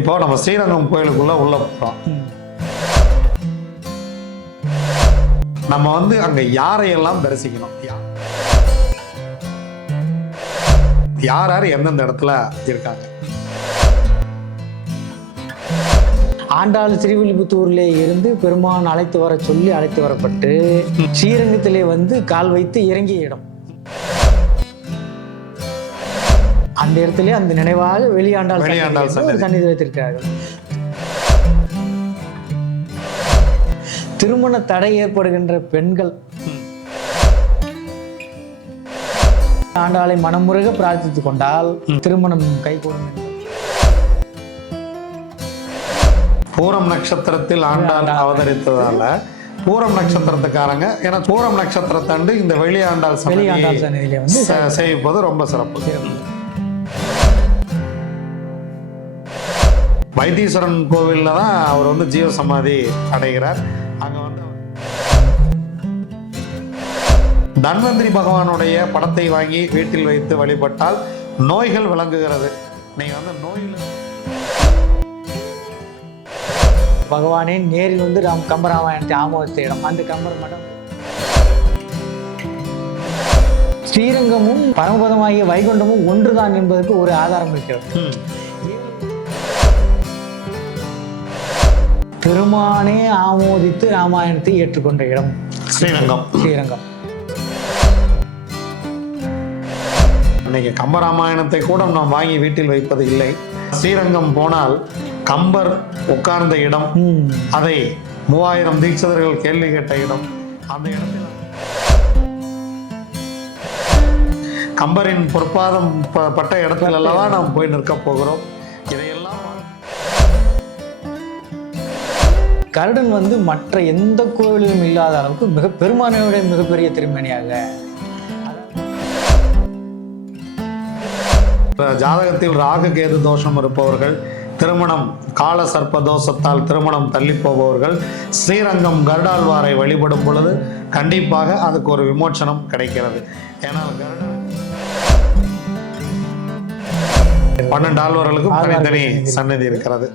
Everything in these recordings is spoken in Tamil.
இப்போ நம்ம ஸ்ரீரங்கம் கோயிலுக்குள்ள உள்ள போறோம். நம்ம வந்து அங்க யாரையெல்லாம் தரிசிக்கணும்? யார்? யார் எந்தெந்த இடத்துல இருக்காங்க? ஆண்டாள் திருவில்லிபுத்தூரிலே இருந்து பெருமான் அழைத்து வர சொல்லி அழைத்து வரப்பட்டு ஸ்ரீரங்கத்திலே வந்து கால் வைத்து இறங்கிய இடம். அந்த இடத்திலே அந்த நினைவாக என்று ஒரு சன்னிதி வைத்திருக்கிறார்கள் திருமண தடை ஏற்படுகின்ற பெண்கள் ஆண்டாளை மனமுருக பிரார்த்தித்துக் கொண்டால் திருமணம் கைகூடும் பூரம் நட்சத்திரத்தில் ஆண்டாள் அவதரித்ததால பூரம் நட்சத்திரத்துக்காரங்க ஏன்னா பூரம் நட்சத்திரத்தண்டு இந்த வெளியாண்டாள் வெளியாண்டாள் செய்வது ரொம்ப சிறப்பு. வைத்தீஸ்வரன் கோவில்ல தான் அவர் வந்து ஜீவ சமாதி அடைகிறார். அங்க வந்து தன்வந்திரி பகவானுடைய படத்தை வாங்கி வீட்டில் வைத்து வழிபட்டால் நோய்கள் விளங்குகிறது. நீங்க வந்து நோயில் பகவானே நேரில் வந்து ராம் கம்பராமாயணத்தை ஆமோதித்த இடம். அந்த கம்பர் மடம். ஸ்ரீரங்கமும் பரமபதமாகிய வைகுண்டமும் ஒன்றுதான் என்பதற்கு ஒரு ஆதாரம் இருக்கிறது. பெருமானே ஆமோதித்து ராமாயணத்தை ஏற்றுக்கொண்ட இடம். ஸ்ரீரங்கம். ஸ்ரீரங்கம். இன்னைக்கு கம்பராமாயணத்தை கூட நாம் வாங்கி வீட்டில் வைப்பது இல்லை. ஸ்ரீரங்கம் போனால் கம்பர் உட்கார்ந்த இடம். அதை மூவாயிரம் தீட்சிதர்கள் கேள்வி கேட்ட இடம். அந்த இடத்தில் கம்பரின் பொற்பாதம் பட்ட இடத்துல அல்லவா நாம் போய் நிற்க போகிறோம். கருடன் வந்து மற்ற எந்த கோவிலிலும் இல்லாத அளவுக்கு மிக பெருமானையுடைய மிகப்பெரிய திருமணியாக. ஜாதகத்தில் ராகு கேது தோஷம் இருப்பவர்கள் திருமணம் கால சர்ப்ப தோஷத்தால் திருமணம் தள்ளி போபவர்கள் ஸ்ரீரங்கம் கருடாழ்வாரை வழிபடும் பொழுது கண்டிப்பாக அதுக்கு ஒரு விமோச்சனம் கிடைக்கிறது. ஏன்னா கருட பன்னெண்டு ஆழ்வார்களுக்கும் தனித்தனி சன்னதி இருக்கிறது.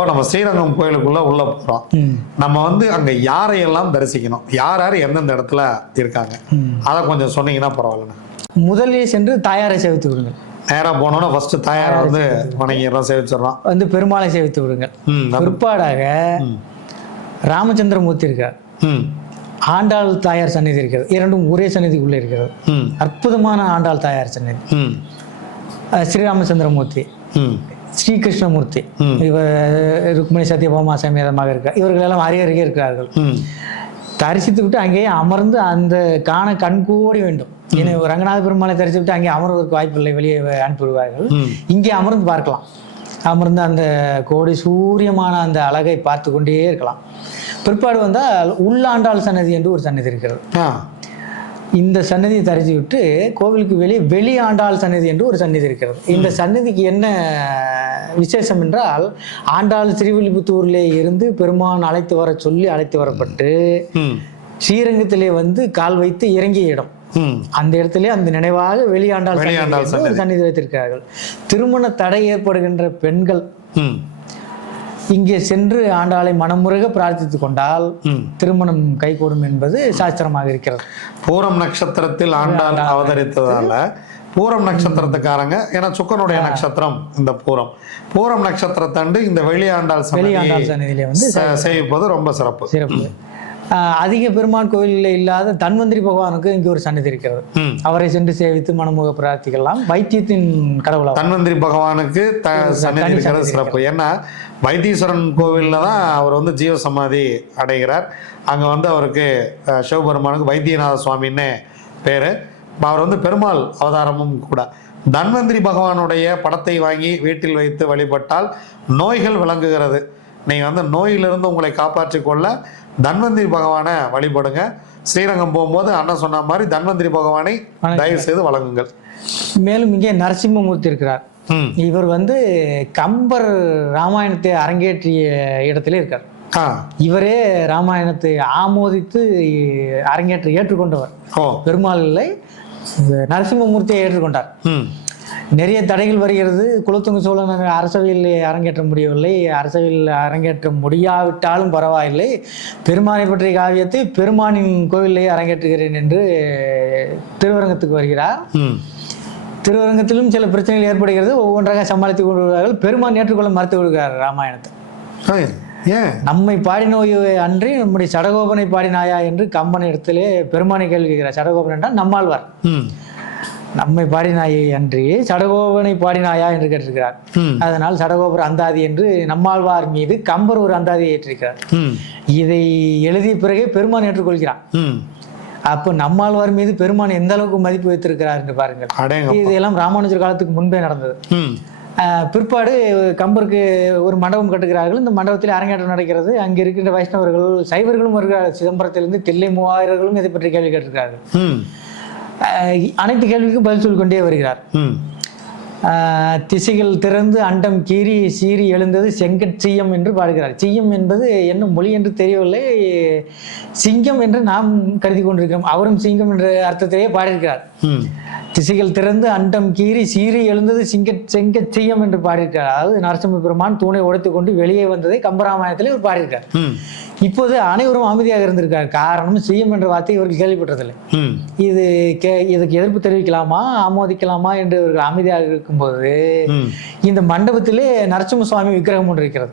இப்போ நம்ம ஸ்ரீரங்கம் கோயிலுக்குள்ள உள்ள போறோம். நம்ம வந்து அங்க யாரையெல்லாம் தரிசிக்கணும்? யார் யார் எந்தெந்த இடத்துல இருக்காங்க. அதை கொஞ்சம் சொன்னீங்கன்னா பரவாயில்லண்ணா. முதலில் சென்று தாயாரை சேவித்து விடுங்கள். நேரா போனோம்னா ஃபர்ஸ்ட் தாயாரை வந்து வணங்கிடுறோம் சேவிச்சிடுறோம் வந்து பெருமாளை சேவித்து விடுங்கள். பிற்பாடாக. ராமச்சந்திரமூர்த்தி இருக்கார். ம். ஆண்டாள் தாயார் சந்நிதி இருக்கிறது. இரண்டும் ஒரே சந்நிதிக்குள்ளே இருக்கிறது. ம். அற்புதமான ஆண்டாள் தாயார் அஹ் ஸ்ரீராமச்சந்திரமூர்த்தி. ம். ஸ்ரீகிருஷ்ணமூர்த்தி. இவர் ருக்மிணி சத்யபாமா சமேதமாக இருக்கார் இவர்கள் எல்லாம் அருகருகே இருக்கிறார்கள். தரிசித்து விட்டு அங்கேயே அமர்ந்து அந்த காண கண்கூடி வேண்டும். ஏன்னா ரங்கநாத பெருமாளை தரிசித்து விட்டு அங்கே அமர்வதற்கு வாய்ப்பில்லை வெளியே அனுப்பிவிடுவார்கள். இங்கே அமர்ந்து பார்க்கலாம். அமர்ந்து அந்த கோடி சூரியமான அந்த அழகை பார்த்து கொண்டே இருக்கலாம். பிற்பாடு வந்தால் உள்ளாண்டாள் சன்னதி என்று ஒரு சன்னதி இருக்கிறது. இந்த சன்னதியை தரிசி விட்டு கோவிலுக்கு வெளியே வெளி ஆண்டாள் சன்னதி என்று ஒரு சன்னதி இருக்கிறது. இந்த சன்னதிக்கு என்ன விசேஷம் என்றால் ஆண்டாள் திருவில்லிபுத்தூரிலே இருந்து பெருமான் அழைத்து வர சொல்லி அழைத்து வரப்பட்டு ஸ்ரீரங்கத்திலே வந்து கால் வைத்து இறங்கிய இடம். அந்த இடத்திலே அந்த நினைவாக வெளியாண்டாள் வெளியாண்டாள் சன்னதி வைத்திருக்கிறார்கள். திருமண தடை ஏற்படுகின்ற பெண்கள் இங்கே சென்று ஆண்டாளை மனமுருக பிரார்த்தித்துக் கொண்டால் திருமணம் கைகூடும் என்பது சாஸ்திரமாக இருக்கிறது. பூரம் நட்சத்திரத்தில் ஆண்டாள் அவதரித்ததால பூரம் நட்சத்திரத்துக்காரங்க ஏன்னா சுக்கனுடைய நட்சத்திரம் இந்த பூரம். பூரம் நட்சத்திரத்தண்டு இந்த வெளியாண்டாள் வெளியாண்டாள் சன்னதியிலே வந்து செ- செய்வது ரொம்ப சிறப்பு. சிறப்பு. அதிக பெருமான் கோயிலில் இல்லாத தன்வந்திரி பகவானுக்கு இங்கே ஒரு சன்னதி இருக்கிறது. அவரை சென்று சேவித்து மனமுக பிரார்த்திக்கலாம். வைத்தியத்தின் கடவுள். தன்வந்திரி பகவானுக்கு சன்னதி இருக்கிறது சிறப்பு. ஏன்னா வைத்தீஸ்வரன் கோவில்ல தான் அவர் வந்து ஜீவ சமாதி அடைகிறார். அங்க வந்து அவருக்கு சிவபெருமானுக்கு வைத்தியநாத சுவாமின்னு பேரு. அவர் வந்து பெருமாள் அவதாரமும் கூட. தன்வந்திரி பகவானுடைய படத்தை வாங்கி வீட்டில் வைத்து வழிபட்டால் நோய்கள் விளங்குகிறது. நீங்க வந்து நோயிலிருந்து உங்களை காப்பாற்றிக் கொள்ள தன்வந்திரி பகவானை வழிபடுங்க. ஸ்ரீரங்கம் போகும்போது அண்ணன் சொன்ன மாதிரி தன்வந்திரி பகவானை தயவு செய்து வழங்குங்கள். மேலும் இங்கே நரசிம்மமூர்த்தி இருக்கிறார். இவர் வந்து கம்பர் ராமாயணத்தை அரங்கேற்றிய இடத்துல இருக்கார். இவரே ராமாயணத்தை ஆமோதித்து அரங்கேற்ற ஏற்றுக்கொண்டவர். பெருமாள் இல்லை நரசிம்மமூர்த்தியை ஏற்றுக்கொண்டார். ம். நிறைய தடைகள் வருகிறது. குலத்துங்க சோழன் அரசவையில் அரங்கேற்ற முடியவில்லை. அரசவையில் அரங்கேற்ற முடியாவிட்டாலும் பரவாயில்லை. பெருமானை பற்றிய காவியத்தை பெருமானின் கோவிலே அரங்கேற்றுகிறேன் என்று திருவரங்கத்துக்கு வருகிறார். ம். திருவரங்கத்திலும் சில பிரச்சனைகள் ஏற்படுகிறது. ஒவ்வொன்றாக சமாளித்துக் கொண்டு பெருமான் ஏற்றுக்கொள்ள மறுத்து விடுகிறார் ராமாயணத்தை. நம்மை பாடினோய் அன்றி நம்முடைய சடகோபனை பாடினாயா என்று கம்பன் இடத்திலே பெருமானை கேள்வி கேட்கிறார். சடகோபன் என்றால் நம்மாழ்வார். நம்மை பாடினாயை அன்றி சடகோபனை பாடினாயா என்று கேட்டிருக்கிறார். அதனால் சடகோபர் அந்தாதி என்று நம்மாழ்வார் மீது கம்பர் ஒரு அந்தாதியை ஏற்றிருக்கிறார். இதை எழுதிய பிறகே பெருமான் ஏற்றுக்கொள்கிறான் அப்போ நம்மாழ்வார் மீது பெருமான் எந்த அளவுக்கு மதிப்பு வைத்திருக்கிறார் என்று பாருங்கள் இதெல்லாம் ராமானுஜர் காலத்துக்கு முன்பே நடந்தது. பிற்பாடு கம்பருக்கு ஒரு மண்டபம் கட்டுகிறார்கள். இந்த மண்டபத்தில் அரங்கேற்றம் நடக்கிறது. அங்கே இருக்கின்ற வைஷ்ணவர்கள் சைவர்களும் வருகிறார்கள் சிதம்பரத்திலிருந்து தில்லை மூவாயிரர்களும் இதை பற்றி கேள்வி கேட்டிருக்கிறார்கள். அனைத்து கேள்விக்கும் பதில் சொல்லிக்கொண்டே வருகிறார். திசைகள் திறந்து அண்டம் கீறி சீறி எழுந்தது செங்கட் சியம் என்று பாடுகிறார். சியம் என்பது என்ன மொழி என்று தெரியவில்லை. சிங்கம் என்று நாம் கருதி கொண்டிருக்கிறோம். அவரும் சிங்கம் என்ற அர்த்தத்திலேயே பாடியிருக்கிறார். திசைகள் திறந்து அண்டம் கீறி சீறி எழுந்தது சிங்கட் செங்கச் சியம் என்று பாடியிருக்கார் அதாவது நரசிம்ம பெருமான் தூணை உடைத்துக் கொண்டு வெளியே வந்ததை கம்பராமாயணத்தில் இவர் பாடியிருக்கார் இப்போது அனைவரும் அமைதியாக இருந்திருக்கார் காரணம் சிஎம் என்ற வார்த்தை இவர்கள் கேள்விப்பட்டதில்லை. இது கே இதுக்கு எதிர்ப்பு தெரிவிக்கலாமா ஆமோதிக்கலாமா என்று இவர்கள் அமைதியாக இருக்கும்போது இந்த மண்டபத்திலே நரசிம்ம சுவாமி விக்கிரகம் ஒன்று இருக்கிறது.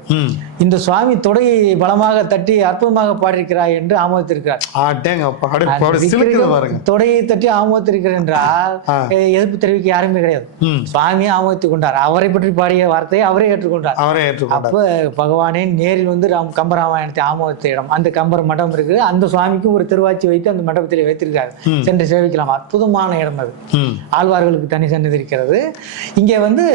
இந்த சுவாமி தொடையை பலமாக தட்டி அற்புதமாக பாடியிருக்கிறாய் என்று ஆமோதித்திருக்கிறார். தொடையை தட்டி ஆமோதித்திருக்கிறார் என்றால் எதிர்ப்பு தெரிவிக்க யாருமே கிடையாது. சுவாமியை ஆமோதித்துக் கொண்டார். அவரை பற்றி பாடிய வார்த்தையை அவரே ஏற்றுக்கொண்டார். அவரே ஏற்றுக்கொண்டார். அப்ப பகவானே நேரில் வந்து ராம் கம்பராமாயணத்தை ஆமோதித்த இடம். அந்த கம்பர் மண்டபம் இருக்குது அந்த சுவாமிக்கும் ஒரு திருவாச்சி வைத்து அந்த மண்டபத்தில் வைத்திருக்காரு. சென்று சேவிக்கலாம்? அற்புதமான இடம் அது. ஆழ்வார்களுக்கு தனி சன்னதி இருக்கிறது இங்கே வந்து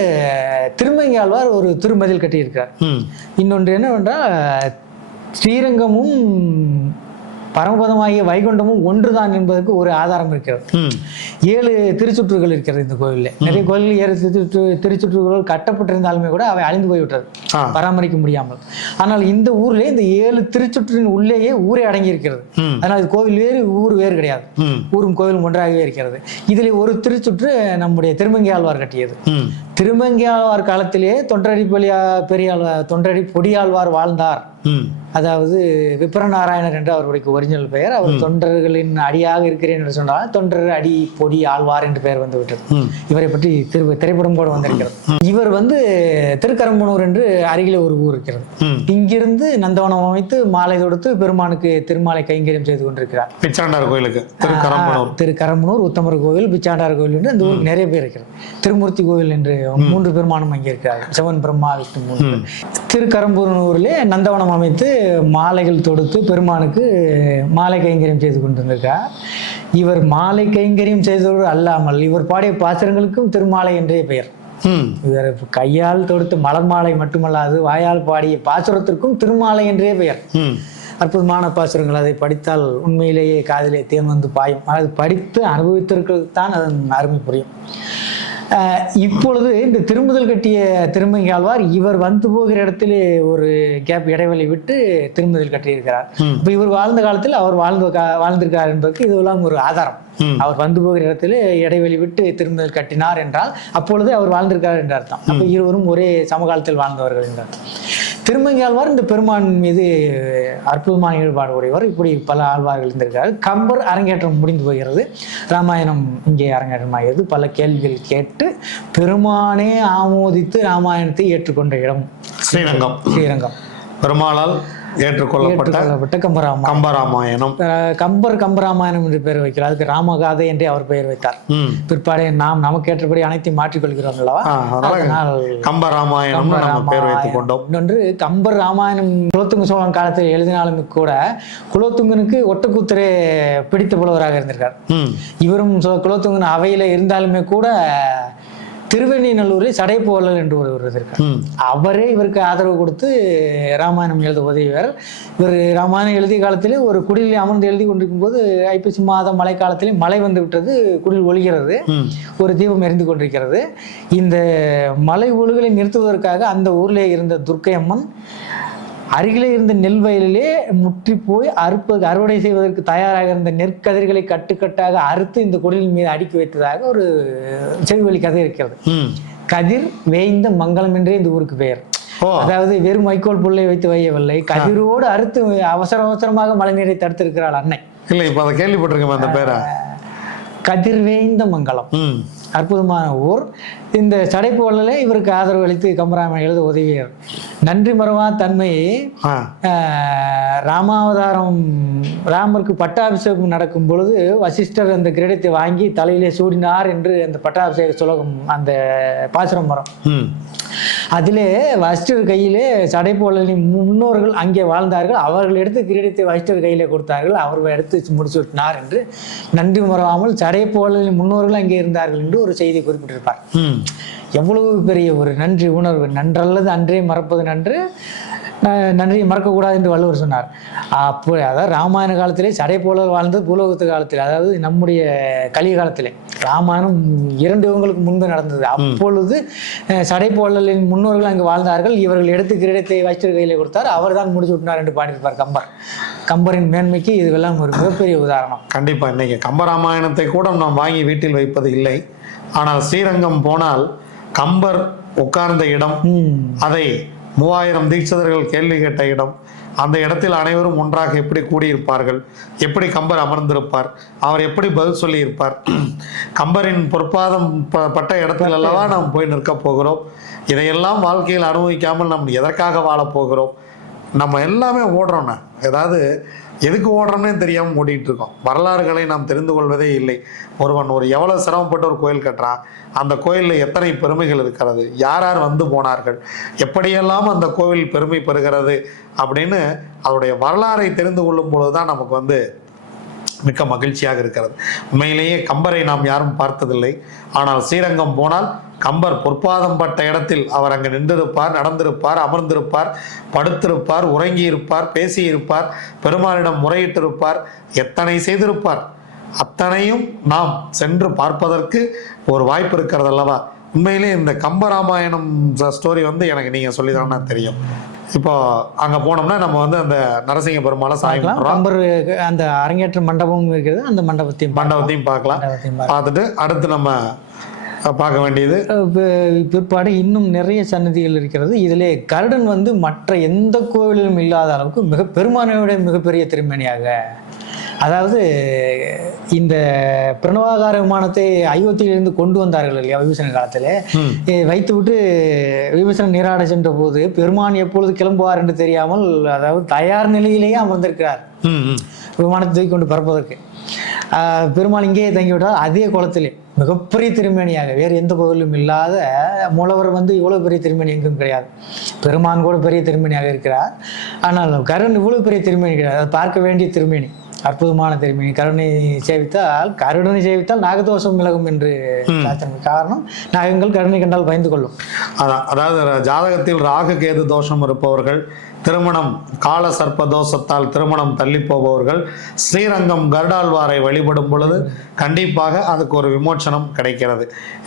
திருமங்கி ஆழ்வார் ஒரு திருமதில் கட்டியிருக்கிறார் ம். இன்னொன்று என்னவென்றால் ஸ்ரீரங்கமும் பரமபதமாகிய வைகுண்டமும் ஒன்றுதான் என்பதற்கு ஒரு ஆதாரம் இருக்கிறது. ஏழு திருச்சுற்றுகள் இருக்கிறது இந்த கோவிலில். நிறைய கோயில்கள் ஏழு திருச்சுற்று திருச்சுற்றுகள் கட்டப்பட்டிருந்தாலுமே கூட அவை அழிந்து போய்விட்டது. பராமரிக்க முடியாமல். ஆனால் இந்த ஊரிலே இந்த ஏழு திருச்சுற்றின் உள்ளேயே ஊரே அடங்கி இருக்கிறது. அதனால் இது கோவில் வேறு ஊர் வேறு கிடையாது. ஊரும் கோவிலும் ஒன்றாகவே இருக்கிறது. இதில் ஒரு திருச்சுற்று நம்முடைய திருமங்கை ஆழ்வார் கட்டியது. ம். திருமங்கை ஆழ்வார் காலத்திலே தொண்டடி பெரியா பெரியாழ்வார் தொண்டடி பொடியாழ்வார் வாழ்ந்தார். அதாவது விப்ரநாராயணர் என்று அவருடைய ஒரிஜினல் பெயர். அவர் தொண்டர்களின் அடியாக இருக்கிறேன் என்று சொன்னால் தொண்டர் அடி பொடி ஆழ்வார் என்று பெயர் வந்து விட்டது ம். இவரை பற்றி திரு திரைப்படம் கூட வந்திருக்கிறது. இவர் வந்து திருக்கரம்பனூர் என்று அருகிலே ஒரு ஊர் இருக்கிறது. இங்கிருந்து நந்தவனம் அமைத்து மாலை தொடுத்து பெருமானுக்கு திருமாலை கைங்கரியம் செய்து கொண்டிருக்கிறார். பிச்சாண்டார் கோயிலுக்கு திருக்கரம்பனூர். திரு கரம்பனூர் உத்தமர் கோவில் பிச்சாண்டார் கோவில் என்று அந்த ஊருக்கு நிறைய பேர் இருக்கிறது. திருமூர்த்தி கோவில் என்று மூன்று பெருமானும் அங்கே இருக்கிறார் சிவன் பிரம்மா விஷ்ணு மூன்று பேர். அமைத்து மாலைகள் தொடுத்து பெருமானுக்கு மாலை கைங்கரியம் செய்து கொண்டிருந்திருக்கார் இவர் மாலை கைங்கரியம் செய்தவர் அல்லாமல் இவர் பாடிய பாசுரங்களுக்கும் திருமாலை என்றே பெயர். ம். இவர் கையால் தொடுத்த மலர் மாலை மட்டுமல்லாது வாயால் பாடிய பாசுரத்திற்கும் திருமாலை என்றே பெயர். அற்புதமான பாசுரங்கள். அதை படித்தால் உண்மையிலேயே காதிலே தேன் வந்து பாயும். அது படித்து அனுபவித்திருக்கிறது தான் அதன் அருமை புரியும். இப்பொழுது இந்த திருமுதல் கட்டிய திருமங்காழ்வார் இவர் வந்து போகிற இடத்திலே ஒரு கேப் இடைவெளி விட்டு திருமுதல் கட்டியிருக்கிறார். இப்போ இவர் வாழ்ந்த காலத்தில் அவர் வாழ்ந்து வாழ்ந்திருக்கார் என்பதற்கு இதுவெல்லாம் ஒரு ஆதாரம். அவர் வந்து போகிற இடத்துல இடைவெளி விட்டு திருமுதல் கட்டினார் என்றால் அப்பொழுது அவர் வாழ்ந்திருக்கார் என்ற அர்த்தம். அப்போ இருவரும் ஒரே சமகாலத்தில் வாழ்ந்தவர்கள் என்ற அர்த்தம். இந்த பெருமான் மீது அற்புதமான ஈடுபாடு உடையவர். இப்படி பல ஆழ்வார்கள் இருந்திருக்காரு கம்பர் அரங்கேற்றம் முடிந்து போகிறது. ராமாயணம் இங்கே அரங்கேற்றமாகிறது. பல கேள்விகள் கேட்டு பெருமானே ஆமோதித்து ராமாயணத்தை ஏற்றுக்கொண்ட இடம். ஸ்ரீரங்கம். ஸ்ரீரங்கம். பெருமாளால் ஏற்றுக்கொள்ளப்பட்ட கம்பராமாயணம். கம்பராமாயணம். கம்பர் கம்பராமாயணம் என்று பெயர் வைக்கிறார். அதுக்கு ராமகாதை என்றே அவர் பெயர் வைத்தார். பிற்பாடு நாம் நமக்கு ஏற்றபடி அனைத்தையும் மாற்றிக்கொள்கிறோம் அல்லவா? நம்ம பேர் வைத்துக் கொண்டோம் இன்னொன்று கம்பர் ராமாயணம் குலோத்துங்க சோழன் காலத்தில் எழுதினாலும் கூட குலோத்துங்கனுக்கு ஒட்டக்கூத்தரே பிடித்த புலவராக இருந்திருக்கார். இவரும் குலோத்துங்கன் அவையில இருந்தாலுமே கூட திருவெண்ணிநல்லூரில் சடைப்போலல் என்று ஒருவர் இருக்கார் அவரே இவருக்கு ஆதரவு கொடுத்து ராமாயணம் எழுத உதவியவர் இவர் ராமாயணம் எழுதிய காலத்திலே ஒரு குடிலில் அமர்ந்து எழுதி கொண்டிருக்கும் போது ஐப்பசி மாதம் மழை காலத்திலே மழை வந்து விட்டது குடில் ஒழிகிறது ஒரு தீபம் எரிந்து கொண்டிருக்கிறது. இந்த மலை ஒழுகலை நிறுத்துவதற்காக அந்த ஊரிலே இருந்த துர்க்கை அம்மன் அருகிலே இருந்த நெல் வயலிலே முற்றி போய் அறுப்ப அறுவடை செய்வதற்கு தயாராக இருந்த நெற்கதிர்களை கட்டுக்கட்டாக அறுத்து இந்த குடிலின் மீது அடுக்கி வைத்ததாக ஒரு செவிவழி கதை இருக்கிறது. கதிர் வேய்ந்த மங்கலம் என்றே இந்த ஊருக்கு பெயர். அதாவது வெறும் வைக்கோல் புல்லை வைத்து வையவில்லை. கதிரோடு அறுத்து அவசர அவசரமாக மழைநீரை தடுத்திருக்கிறாள் அன்னை. இல்லை இப்போ அதை கேள்விப்பட்டிருக்கேன் அந்த பேரை. கதிர்வேய்ந்த மங்கலம் அற்புதமான ஊர். இந்த சடைப்பு வள்ளலே இவருக்கு ஆதரவு அளித்து கம்பராமாயணம் எழுத உதவியர் நன்றி மறவா தன்மை ராமாவதாரம் ராமருக்கு பட்டாபிஷேகம் நடக்கும் பொழுது வசிஷ்டர் அந்த கிரீடத்தை வாங்கி தலையிலே சூடினார் என்று அந்த பட்டாபிஷேக சுலகம் அந்த பாசுரம் வரும். ம். அதிலே வசிஷ்டர் கையிலே சடைப்போலனின் முன்னோர்கள் அங்கே வாழ்ந்தார்கள். அவர்கள் எடுத்து கிரீடத்தை வசிஷ்டர் கையிலே கொடுத்தார்கள். அவர் எடுத்து முடிச்சு விட்டினார் என்று நன்றி மறவாமல் சடைப்போலனின் முன்னோர்கள் அங்கே இருந்தார்கள் என்று ஒரு செய்தி குறிப்பிட்டிருப்பார். ம். எவ்வளவு பெரிய ஒரு நன்றி உணர்வு நன்றல்லது அன்றே மறப்பது நன்று நன்றியை மறக்கக்கூடாது என்று வள்ளுவர் சொன்னார். அப்போ அதாவது ராமாயண காலத்திலே சடை போல வாழ்ந்தது பூலோகத்து காலத்தில் அதாவது நம்முடைய கலிய காலத்திலே. ராமாயணம் இரண்டு யுகங்களுக்கு முன்பு நடந்தது. அப்பொழுது சடை போலலின் முன்னோர்கள் அங்கு வாழ்ந்தார்கள். இவர்கள் எடுத்து கிரீடத்தை வைஸ்டர் கையில் கொடுத்தார். அவர் தான் முடிச்சு விட்டினார் என்று பாடியிருப்பார் கம்பர். கம்பரின் மேன்மைக்கு இதுவெல்லாம் ஒரு மிகப்பெரிய உதாரணம். கண்டிப்பா இன்னைக்கு கம்பராமாயணத்தை கூட நாம் வாங்கி வீட்டில் வைப்பது இல்லை. ஆனால் ஸ்ரீரங்கம் போனால் கம்பர் உட்கார்ந்த இடம் அதை மூவாயிரம் தீட்சிதர்கள் கேள்வி கேட்ட இடம். அந்த இடத்தில் அனைவரும் ஒன்றாக எப்படி கூடியிருப்பார்கள்? எப்படி கம்பர் அமர்ந்திருப்பார்? அவர் எப்படி பதில் சொல்லியிருப்பார்? கம்பரின் பொற்பாதம் ப- பட்ட இடத்தில் அல்லவா நாம் போய் நிற்கப் போகிறோம். இதையெல்லாம் வாழ்க்கையில் அனுபவிக்காமல் நாம் எதற்காக வாழப் போகிறோம்? நம்ம எல்லாமே ஓடுறோண்ணே ஏதாவது எதுக்கு ஓடுறோம்னே தெரியாமல் ஓடிட்டு இருக்கோம். வரலாறுகளை நாம் தெரிந்து கொள்வதே இல்லை. ஒருவன் ஒரு எவ்வளோ சிரமப்பட்டு ஒரு கோயில் கட்டுறான் அந்த கோயிலில் எத்தனை பெருமைகள் இருக்கிறது யார் யார் வந்து போனார்கள் எப்படியெல்லாம் அந்த கோவில் பெருமை பெறுகிறது அப்படின்னு அதோடைய வரலாறை தெரிந்து கொள்ளும் பொழுது தான் நமக்கு வந்து மிக்க மகிழ்ச்சியாக இருக்கிறது. உண்மையிலேயே கம்பரை நாம் யாரும் பார்த்ததில்லை. ஆனால் ஸ்ரீரங்கம் போனால் கம்பர் பொற்பாதம் பட்ட இடத்தில் அவர் அங்கு நின்றிருப்பார் நடந்திருப்பார் அமர்ந்திருப்பார் படுத்திருப்பார் உறங்கியிருப்பார் பேசியிருப்பார் பெருமானிடம் முறையிட்டிருப்பார் எத்தனை செய்திருப்பார்? அத்தனையும் நாம் சென்று பார்ப்பதற்கு ஒரு வாய்ப்பு இருக்கிறது அல்லவா? உண்மையிலே இந்த கம்பராமாயணம் ஸ்டோரி வந்து எனக்கு நீங்கள் சொல்லி தெரியும். இப்போ அங்கே போனோம்னா நம்ம வந்து அந்த நரசிங்க பெருமாளை கும்பிட்றோம். கம்பர் அந்த அரங்கேற்ற மண்டபமும் இருக்கிறது அந்த மண்டபத்தையும். மண்டபத்தையும் பார்க்கலாம். பார்த்துட்டு அடுத்து நம்ம பார்க்க வேண்டியது. பிற்பாடு இன்னும் நிறைய சன்னதிகள் இருக்கிறது. இதிலே கருடன் வந்து மற்ற எந்த கோவிலிலும் இல்லாத அளவுக்கு மிக பெருமானையோட மிகப்பெரிய திருமணியாக. அதாவது இந்த பிரணவாகார விமானத்தை அயோத்தியிலிருந்து கொண்டு வந்தார்கள் இல்லையா விபீஷண காலத்திலே. வைத்துவிட்டு விபீஷணன் நீராட சென்ற போது பெருமான் எப்பொழுது கிளம்புவார் என்று தெரியாமல் அதாவது தயார் நிலையிலேயே அமர்ந்திருக்கிறார். விமானத்தை தூக்கி கொண்டு பறப்பதற்கு. பெருமாள் இங்கேயே தங்கிவிட்டால் அதே குளத்திலே மிகப்பெரிய திருமேனியாக வேறு எந்த கோவிலும் இல்லாத மூலவர் வந்து இவ்வளோ பெரிய திருமேனி எங்கும் கிடையாது. பெருமான் கூட பெரிய திருமேனியாக இருக்கிறார். ஆனால் கருண் இவ்வளோ பெரிய திருமேனி கிடையாது. அதை பார்க்க வேண்டிய திருமேனி. அற்புதமான திருமேனி கருணை சேவித்தால் கருணை சேவித்தால் நாகதோஷம் விலகும் என்று காரணம் நாகங்கள் கருணை கண்டால் பயந்து கொள்ளும். அதான் அதாவது ஜாதகத்தில் ராகு கேது தோஷம் இருப்பவர்கள் திருமணம் கால சர்ப்ப தோஷத்தால் திருமணம் தள்ளி போபவர்கள் ஸ்ரீரங்கம் கருடாழ்வாரை வழிபடும் பொழுது கண்டிப்பாக அதுக்கு ஒரு விமோச்சனம் கிடைக்கிறது.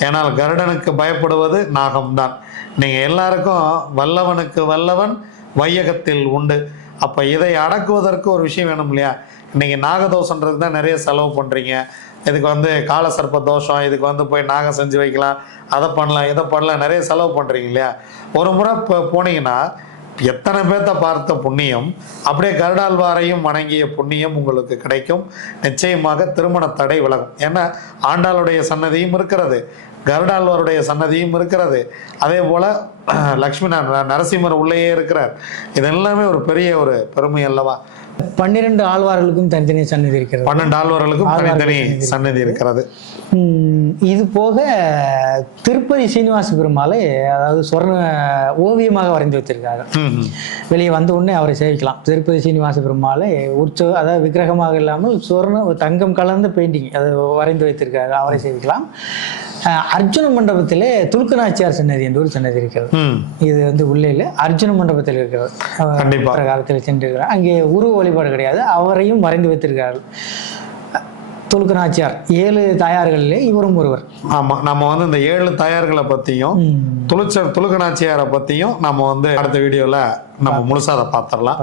ஏனால் கருடனுக்கு பயப்படுவது நாகம்தான். நீங்கள் எல்லாருக்கும் வல்லவனுக்கு வல்லவன் வையகத்தில் உண்டு. அப்போ இதை அடக்குவதற்கு ஒரு விஷயம் வேணும் இல்லையா? இன்றைக்கி நாகதோஷன்றது தான் நிறைய செலவு பண்ணுறீங்க இதுக்கு வந்து கால சர்ப்ப தோஷம் இதுக்கு வந்து போய் நாகம் செஞ்சு வைக்கலாம் அதை பண்ணலாம் இதை பண்ணலாம் நிறைய செலவு பண்ணுறீங்க இல்லையா? ஒரு முறை இப்போ போனீங்கன்னா எத்தனை பேர்த்த பார்த்த புண்ணியம் அப்படியே கருடாழ்வாரையும் வணங்கிய புண்ணியம் உங்களுக்கு கிடைக்கும். நிச்சயமாக திருமண தடை விலகும். ஏன்னா ஆண்டாளுடைய சன்னதியும் இருக்கிறது கருடாழ்வாருடைய சன்னதியும் இருக்கிறது. அதே போல் லக்ஷ்மி நரசிம்மர் உள்ளேயே இருக்கிறார். இது எல்லாமே ஒரு பெரிய ஒரு பெருமை அல்லவா? பன்னிரண்டு ஆழ்வார்களுக்கும் தனித்தனி சன்னதி இருக்கிறது. பன்னெண்டு ஆழ்வார்களுக்கும் தனித்தனி சன்னதி இருக்கிறது. இது போக திருப்பதி சீனிவாச பெருமாளை அதாவது சொர்ண ஓவியமாக வரைந்து வச்சிருக்காங்க. வெளியே வந்த உடனே அவரை சேவிக்கலாம். திருப்பதி சீனிவாச பெருமாளை உற்சவ அதாவது விக்கிரகமாக இல்லாமல் சொர்ண தங்கம் கலந்த பெயிண்டிங் அதை வரைந்து வைத்திருக்காங்க அவரை சேவிக்கலாம். அர்ஜுன மண்டபத்திலே துலுக்கநாச்சியார் சன்னதி என்று ஒரு சன்னதி இருக்கிறது. இது வந்து உள்ளே இல்லை அர்ஜுன மண்டபத்தில் இருக்கிறது. பிரகாரத்தில் சென்றிருக்கிறார். அங்கே உருவ வழிபாடு கிடையாது. அவரையும் மறைந்து வைத்திருக்கிறார்கள். துலுக்கநாச்சியார் ஏழு தாயார்களிலே இவரும் ஒருவர். ஆமா நம்ம வந்து இந்த ஏழு தாயார்களை பத்தியும் ம், துளுச்ச துலுக்கநாச்சியாரை பத்தியும் நம்ம வந்து அடுத்த வீடியோல நம்ம முழுசா அதை பார்த்துடலாம்.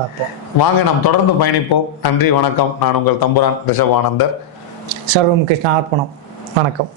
வாங்க நாம் தொடர்ந்து பயணிப்போம். நன்றி வணக்கம். நான் உங்கள் தம்புரான் ரிஷபானந்தர். சர்வம் கிருஷ்ண அர்ப்பணம் வணக்கம்.